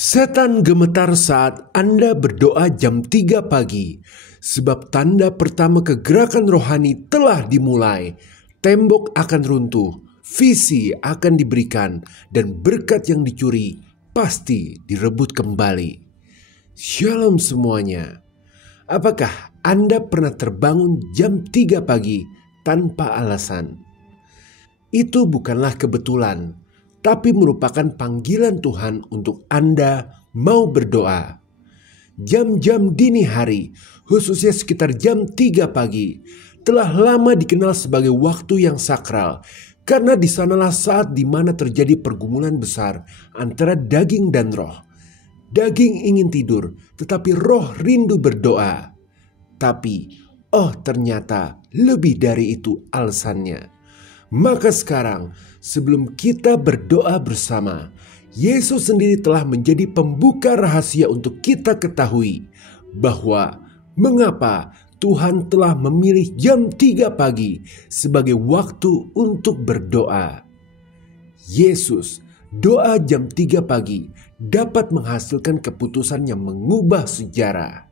Setan gemetar saat Anda berdoa jam 3 pagi, sebab tanda pertama kegerakan rohani telah dimulai. Tembok akan runtuh, visi akan diberikan, dan berkat yang dicuri pasti direbut kembali. Shalom semuanya. Apakah Anda pernah terbangun jam 3 pagi tanpa alasan? Itu bukanlah kebetulan, tapi merupakan panggilan Tuhan untuk Anda mau berdoa. Jam-jam dini hari, khususnya sekitar jam 3 pagi, telah lama dikenal sebagai waktu yang sakral, karena di sanalah saat di mana terjadi pergumulan besar antara daging dan roh. Daging ingin tidur, tetapi roh rindu berdoa. Tapi, ternyata lebih dari itu alasannya. Maka sekarang, sebelum kita berdoa bersama, Yesus sendiri telah menjadi pembuka rahasia untuk kita ketahui bahwa mengapa Tuhan telah memilih jam 3 pagi sebagai waktu untuk berdoa. Yesus, doa jam 3 pagi dapat menghasilkan keputusan yang mengubah sejarah.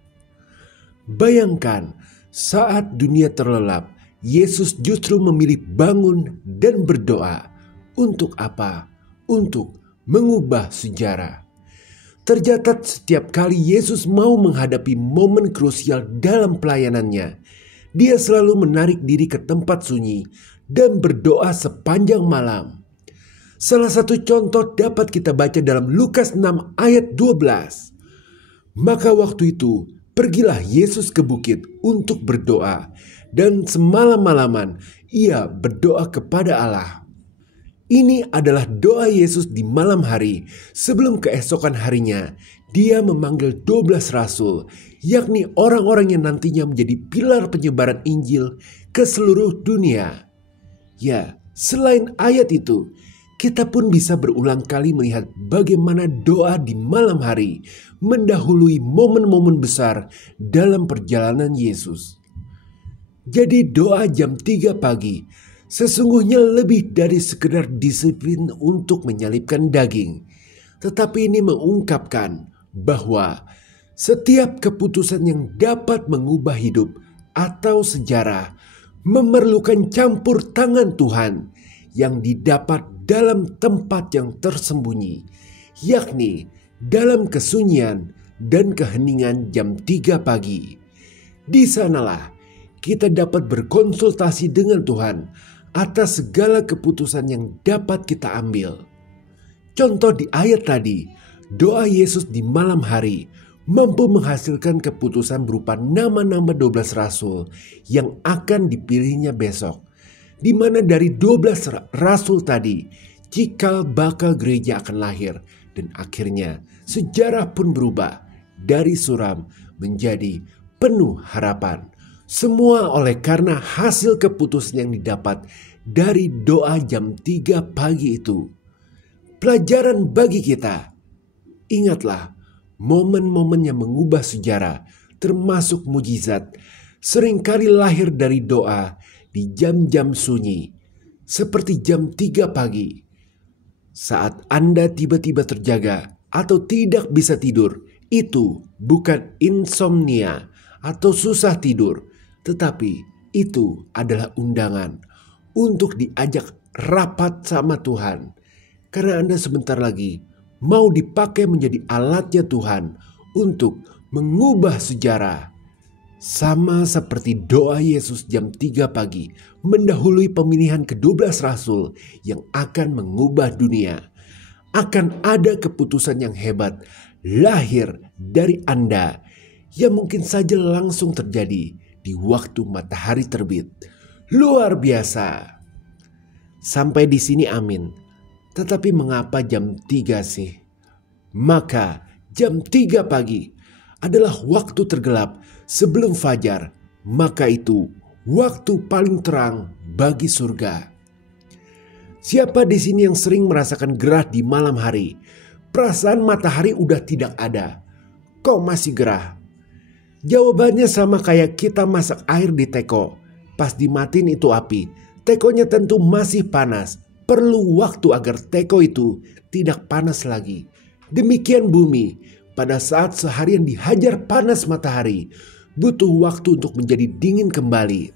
Bayangkan saat dunia terlelap, Yesus justru memilih bangun dan berdoa. Untuk apa? Untuk mengubah sejarah. Tercatat setiap kali Yesus mau menghadapi momen krusial dalam pelayanannya, dia selalu menarik diri ke tempat sunyi dan berdoa sepanjang malam. Salah satu contoh dapat kita baca dalam Lukas 6 ayat 12. Maka waktu itu pergilah Yesus ke bukit untuk berdoa, dan semalam-malaman ia berdoa kepada Allah. Ini adalah doa Yesus di malam hari. Sebelum keesokan harinya, dia memanggil 12 rasul, yakni orang-orang yang nantinya menjadi pilar penyebaran Injil ke seluruh dunia. Ya, selain ayat itu, kita pun bisa berulang kali melihat bagaimana doa di malam hari mendahului momen-momen besar dalam perjalanan Yesus. Jadi doa jam 3 pagi sesungguhnya lebih dari sekedar disiplin untuk menyalipkan daging. Tetapi ini mengungkapkan bahwa setiap keputusan yang dapat mengubah hidup atau sejarah memerlukan campur tangan Tuhan yang didapat dalam tempat yang tersembunyi, yakni dalam kesunyian dan keheningan jam 3 pagi. Di sanalah kita dapat berkonsultasi dengan Tuhan atas segala keputusan yang dapat kita ambil. Contoh di ayat tadi, doa Yesus di malam hari mampu menghasilkan keputusan berupa nama-nama 12 rasul yang akan dipilihnya besok, di mana dari 12 rasul tadi cikal bakal gereja akan lahir, dan akhirnya sejarah pun berubah dari suram menjadi penuh harapan. Semua oleh karena hasil keputusan yang didapat dari doa jam 3 pagi itu. Pelajaran bagi kita, ingatlah momen-momen yang mengubah sejarah termasuk mujizat seringkali lahir dari doa di jam-jam sunyi seperti jam 3 pagi. Saat Anda tiba-tiba terjaga atau tidak bisa tidur, itu bukan insomnia atau susah tidur, tetapi itu adalah undangan untuk diajak rapat sama Tuhan. Karena Anda sebentar lagi mau dipakai menjadi alatnya Tuhan untuk mengubah sejarah. Sama seperti doa Yesus jam 3 pagi mendahului pemilihan ke-12 rasul yang akan mengubah dunia. Akan ada keputusan yang hebat lahir dari Anda yang mungkin saja langsung terjadi di waktu matahari terbit. Luar biasa. Sampai di sini amin. Tetapi mengapa jam 3 sih? Maka jam 3 pagi adalah waktu tergelap sebelum fajar. Maka itu waktu paling terang bagi surga. Siapa di sini yang sering merasakan gerah di malam hari? Perasaan matahari udah tidak ada. Kok masih gerah? Jawabannya sama kayak kita masak air di teko. Pas dimatiin itu api, tekonya tentu masih panas. Perlu waktu agar teko itu tidak panas lagi. Demikian bumi, pada saat seharian dihajar panas matahari, butuh waktu untuk menjadi dingin kembali.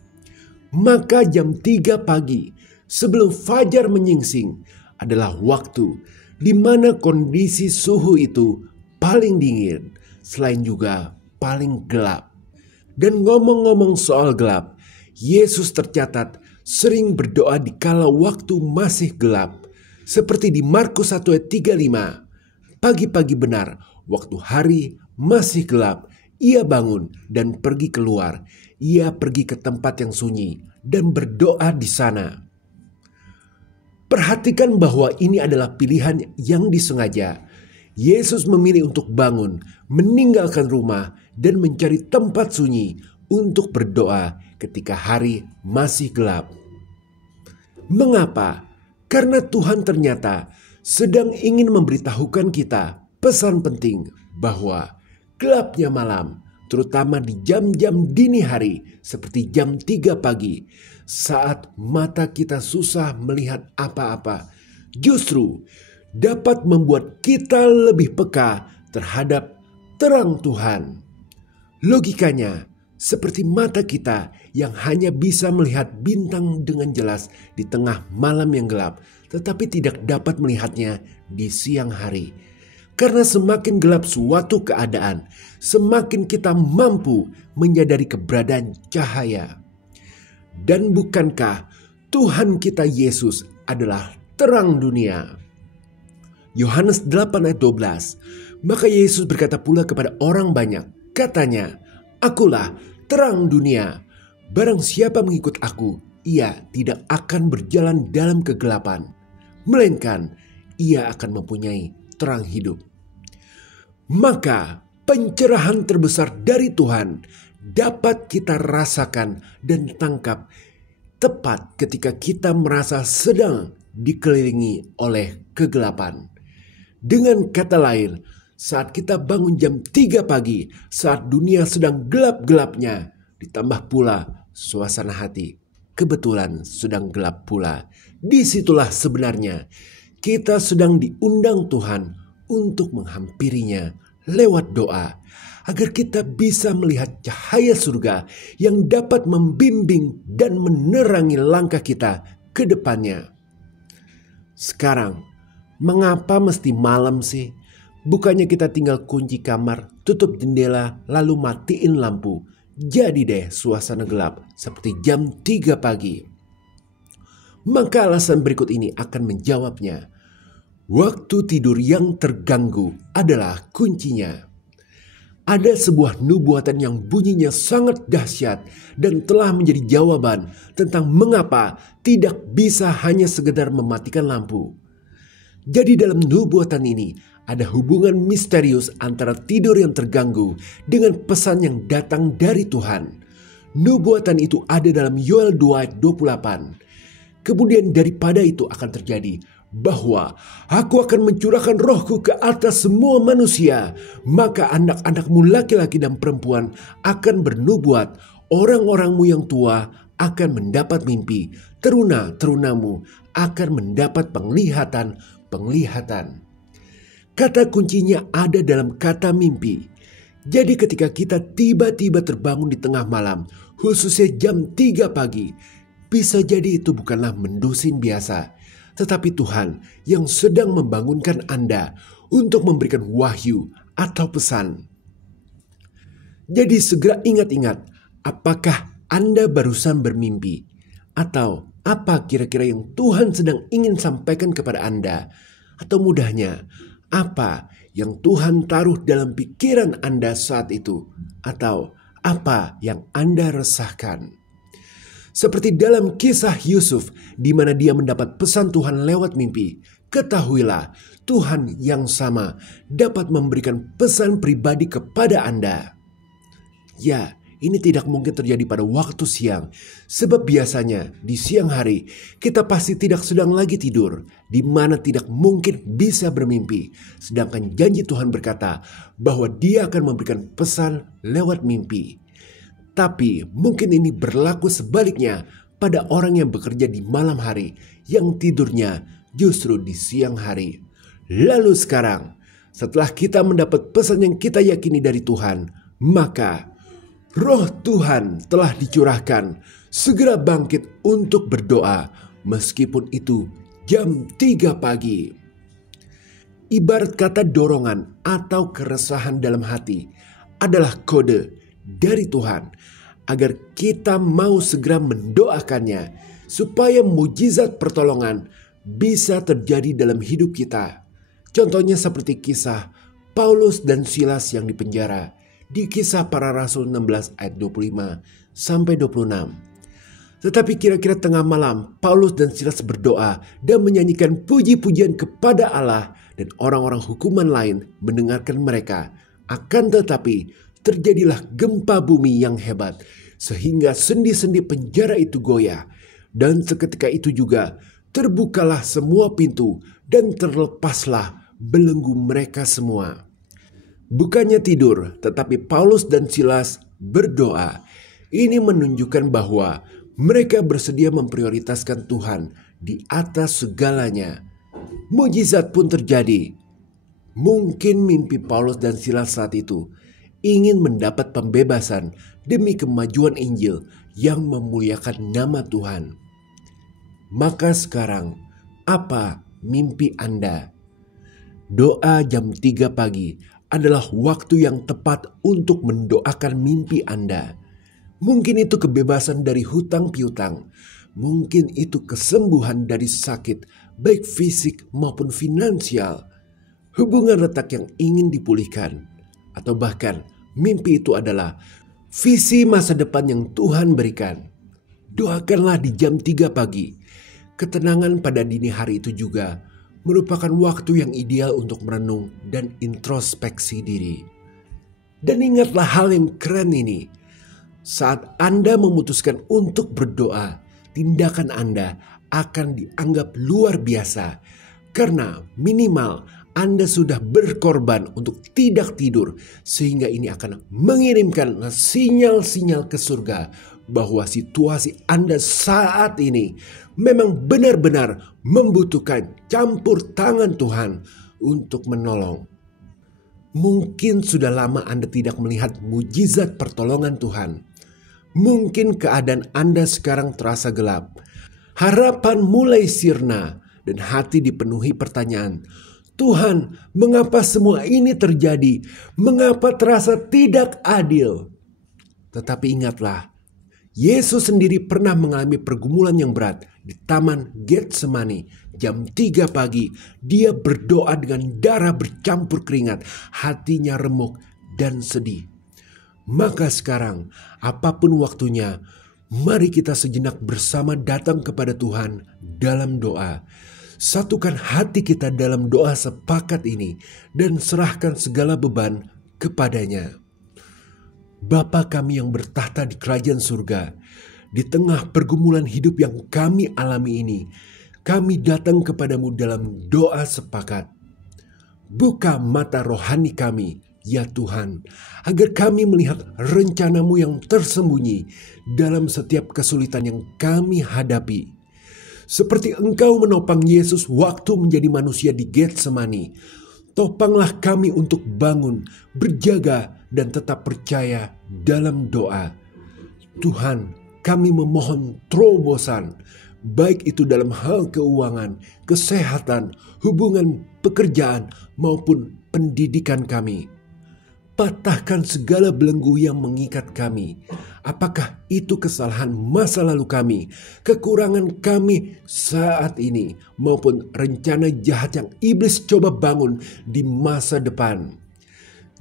Maka jam 3 pagi sebelum fajar menyingsing adalah waktu di mana kondisi suhu itu paling dingin, selain juga paling gelap. Dan ngomong-ngomong soal gelap, Yesus tercatat sering berdoa di kala waktu masih gelap. Seperti di Markus 1 ayat 35, pagi-pagi benar, waktu hari masih gelap, ia bangun dan pergi keluar. Ia pergi ke tempat yang sunyi dan berdoa di sana. Perhatikan bahwa ini adalah pilihan yang disengaja. Yesus memilih untuk bangun, meninggalkan rumah, dan mencari tempat sunyi untuk berdoa ketika hari masih gelap. Mengapa? Karena Tuhan ternyata sedang ingin memberitahukan kita pesan penting bahwa gelapnya malam, terutama di jam-jam dini hari seperti jam 3 pagi, saat mata kita susah melihat apa-apa, justru dapat membuat kita lebih peka terhadap terang Tuhan. Logikanya, seperti mata kita yang hanya bisa melihat bintang dengan jelas di tengah malam yang gelap, tetapi tidak dapat melihatnya di siang hari. Karena semakin gelap suatu keadaan, semakin kita mampu menyadari keberadaan cahaya. Dan bukankah Tuhan kita Yesus adalah terang dunia? Yohanes 8 ayat 12. Maka Yesus berkata pula kepada orang banyak, katanya, "Akulah terang dunia. Barang siapa mengikut aku, ia tidak akan berjalan dalam kegelapan, melainkan ia akan mempunyai terang hidup." Maka pencerahan terbesar dari Tuhan dapat kita rasakan dan tangkap tepat ketika kita merasa sedang dikelilingi oleh kegelapan. Dengan kata lain, saat kita bangun jam 3 pagi, saat dunia sedang gelap-gelapnya, ditambah pula suasana hati kebetulan sedang gelap pula. Disitulah sebenarnya kita sedang diundang Tuhan untuk menghampirinya lewat doa, agar kita bisa melihat cahaya surga yang dapat membimbing dan menerangi langkah kita ke depannya. Sekarang, mengapa mesti malam sih? Bukannya kita tinggal kunci kamar, tutup jendela, lalu matiin lampu. Jadi deh suasana gelap seperti jam 3 pagi. Maka alasan berikut ini akan menjawabnya. Waktu tidur yang terganggu adalah kuncinya. Ada sebuah nubuatan yang bunyinya sangat dahsyat dan telah menjadi jawaban tentang mengapa tidak bisa hanya sekedar mematikan lampu. Jadi dalam nubuatan ini ada hubungan misterius antara tidur yang terganggu dengan pesan yang datang dari Tuhan. Nubuatan itu ada dalam Yoel 2 ayat 28. Kemudian daripada itu akan terjadi bahwa aku akan mencurahkan rohku ke atas semua manusia. Maka anak-anakmu laki-laki dan perempuan akan bernubuat. Orang-orangmu yang tua akan mendapat mimpi. Teruna-terunamu akan mendapat penglihatan. Kata kuncinya ada dalam kata mimpi. Jadi ketika kita tiba-tiba terbangun di tengah malam, khususnya jam 3 pagi, bisa jadi itu bukanlah mendusin biasa, tetapi Tuhan yang sedang membangunkan Anda untuk memberikan wahyu atau pesan. Jadi segera ingat-ingat, apakah Anda barusan bermimpi? Atau apa kira-kira yang Tuhan sedang ingin sampaikan kepada Anda? Atau mudahnya, apa yang Tuhan taruh dalam pikiran Anda saat itu? Atau apa yang Anda resahkan? Seperti dalam kisah Yusuf, di mana dia mendapat pesan Tuhan lewat mimpi. Ketahuilah, Tuhan yang sama dapat memberikan pesan pribadi kepada Anda. Ya, ini tidak mungkin terjadi pada waktu siang, sebab biasanya di siang hari kita pasti tidak sedang lagi tidur, di mana tidak mungkin bisa bermimpi. Sedangkan janji Tuhan berkata bahwa Dia akan memberikan pesan lewat mimpi. Tapi mungkin ini berlaku sebaliknya pada orang yang bekerja di malam hari, yang tidurnya justru di siang hari. Lalu sekarang, Setelah kita mendapat pesan yang kita yakini dari Tuhan, maka Roh Tuhan telah dicurahkan. Segera bangkit untuk berdoa, meskipun itu jam 3 pagi. Ibarat kata dorongan atau keresahan dalam hati adalah kode dari Tuhan agar kita mau segera mendoakannya supaya mujizat pertolongan bisa terjadi dalam hidup kita. Contohnya seperti kisah Paulus dan Silas yang dipenjara di Kisah Para Rasul 16 ayat 25 sampai 26. Tetapi kira-kira tengah malam Paulus dan Silas berdoa dan menyanyikan puji-pujian kepada Allah, dan orang-orang hukuman lain mendengarkan mereka. Akan tetapi terjadilah gempa bumi yang hebat sehingga sendi-sendi penjara itu goyah, dan seketika itu juga terbukalah semua pintu dan terlepaslah belenggu mereka semua. Bukannya tidur, tetapi Paulus dan Silas berdoa. Ini menunjukkan bahwa mereka bersedia memprioritaskan Tuhan di atas segalanya. Mujizat pun terjadi. Mungkin mimpi Paulus dan Silas saat itu ingin mendapat pembebasan demi kemajuan Injil yang memuliakan nama Tuhan. Maka sekarang, apa mimpi Anda? Doa jam 3 pagi adalah waktu yang tepat untuk mendoakan mimpi Anda. Mungkin itu kebebasan dari hutang piutang. Mungkin itu kesembuhan dari sakit, baik fisik maupun finansial. Hubungan retak yang ingin dipulihkan. Atau bahkan mimpi itu adalah visi masa depan yang Tuhan berikan. Doakanlah di jam 3 pagi. Ketenangan pada dini hari itu juga merupakan waktu yang ideal untuk merenung dan introspeksi diri. Dan ingatlah hal yang keren ini. Saat Anda memutuskan untuk berdoa, tindakan Anda akan dianggap luar biasa. Karena minimal Anda sudah berkorban untuk tidak tidur, sehingga ini akan mengirimkan sinyal-sinyal ke surga bahwa situasi Anda saat ini memang benar-benar membutuhkan campur tangan Tuhan untuk menolong. Mungkin sudah lama Anda tidak melihat mujizat pertolongan Tuhan. Mungkin keadaan Anda sekarang terasa gelap. Harapan mulai sirna dan hati dipenuhi pertanyaan. Tuhan, mengapa semua ini terjadi? Mengapa terasa tidak adil? Tetapi ingatlah, Yesus sendiri pernah mengalami pergumulan yang berat di Taman Getsemani. Jam 3 pagi, dia berdoa dengan darah bercampur keringat, hatinya remuk dan sedih. Maka sekarang, apapun waktunya, mari kita sejenak bersama datang kepada Tuhan dalam doa. Satukan hati kita dalam doa sepakat ini dan serahkan segala beban kepadanya. Bapa kami yang bertahta di kerajaan surga, di tengah pergumulan hidup yang kami alami ini, kami datang kepadamu dalam doa sepakat. Buka mata rohani kami, ya Tuhan, agar kami melihat rencanamu yang tersembunyi dalam setiap kesulitan yang kami hadapi. Seperti Engkau menopang Yesus waktu menjadi manusia di Getsemani, topanglah kami untuk bangun, berjaga, dan tetap percaya dalam doa. Tuhan, kami memohon terobosan, baik itu dalam hal keuangan, kesehatan, hubungan pekerjaan, maupun pendidikan kami. Patahkan segala belenggu yang mengikat kami. Apakah itu kesalahan masa lalu kami, kekurangan kami saat ini, maupun rencana jahat yang iblis coba bangun di masa depan?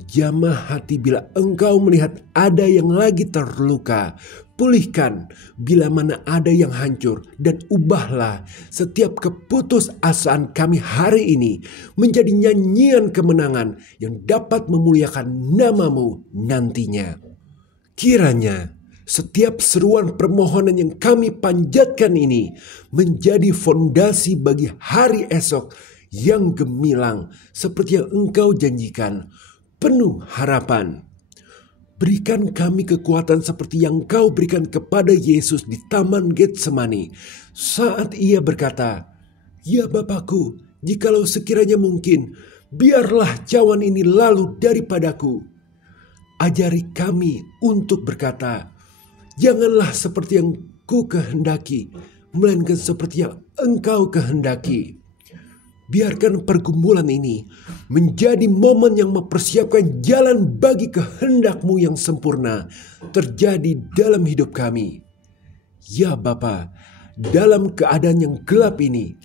Jamah hati bila Engkau melihat ada yang lagi terluka. Pulihkan bila mana ada yang hancur, dan ubahlah setiap keputusasaan kami hari ini menjadi nyanyian kemenangan yang dapat memuliakan nama-Mu nantinya. Kiranya setiap seruan permohonan yang kami panjatkan ini menjadi fondasi bagi hari esok yang gemilang seperti yang Engkau janjikan, penuh harapan. Berikan kami kekuatan seperti yang Kau berikan kepada Yesus di Taman Getsemani saat ia berkata, "Ya Bapakku, jikalau sekiranya mungkin, biarlah cawan ini lalu daripadaku. Ajari kami untuk berkata, janganlah seperti yang ku kehendaki, melainkan seperti yang Engkau kehendaki. Biarkan pergumulan ini menjadi momen yang mempersiapkan jalan bagi kehendak-Mu yang sempurna terjadi dalam hidup kami. Ya Bapa, dalam keadaan yang gelap ini,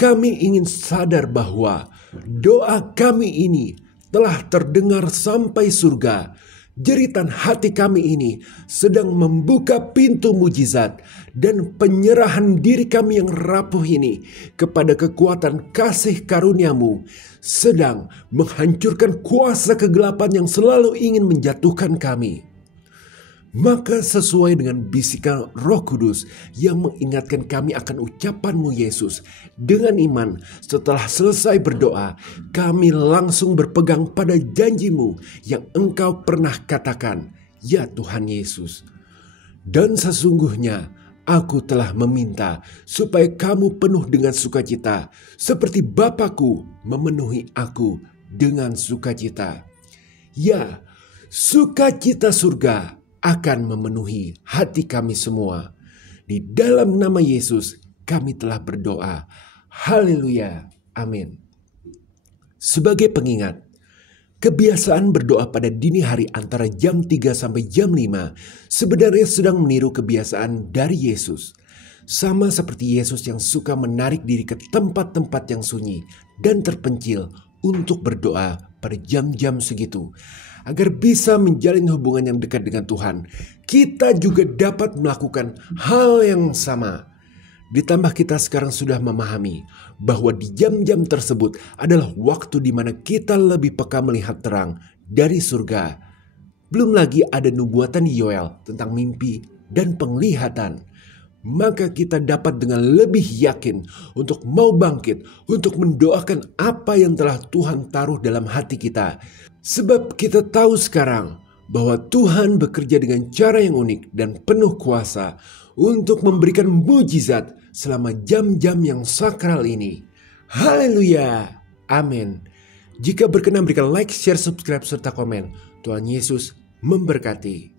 kami ingin sadar bahwa doa kami ini telah terdengar sampai surga. Jeritan hati kami ini sedang membuka pintu mujizat, dan penyerahan diri kami yang rapuh ini kepada kekuatan kasih karunia-Mu sedang menghancurkan kuasa kegelapan yang selalu ingin menjatuhkan kami. Maka sesuai dengan bisikan Roh Kudus yang mengingatkan kami akan ucapan-Mu Yesus, dengan iman setelah selesai berdoa, kami langsung berpegang pada janji-Mu yang Engkau pernah katakan, ya Tuhan Yesus. Dan sesungguhnya aku telah meminta supaya kamu penuh dengan sukacita, seperti Bapa-Ku memenuhi aku dengan sukacita. Ya, sukacita surga akan memenuhi hati kami semua. Di dalam nama Yesus kami telah berdoa. Haleluya. Amin. Sebagai pengingat, kebiasaan berdoa pada dini hari antara jam 3 sampai jam 5 sebenarnya sedang meniru kebiasaan dari Yesus. Sama seperti Yesus yang suka menarik diri ke tempat-tempat yang sunyi dan terpencil untuk berdoa pada jam-jam segitu. Agar bisa menjalin hubungan yang dekat dengan Tuhan, kita juga dapat melakukan hal yang sama. Ditambah kita sekarang sudah memahami bahwa di jam-jam tersebut adalah waktu di mana kita lebih peka melihat terang dari surga. Belum lagi ada nubuatan Yoel tentang mimpi dan penglihatan. Maka kita dapat dengan lebih yakin untuk mau bangkit, untuk mendoakan apa yang telah Tuhan taruh dalam hati kita. Sebab kita tahu sekarang bahwa Tuhan bekerja dengan cara yang unik dan penuh kuasa untuk memberikan mujizat selama jam-jam yang sakral ini. Haleluya. Amin. Jika berkenan berikan like, share, subscribe, serta komen. Tuhan Yesus memberkati.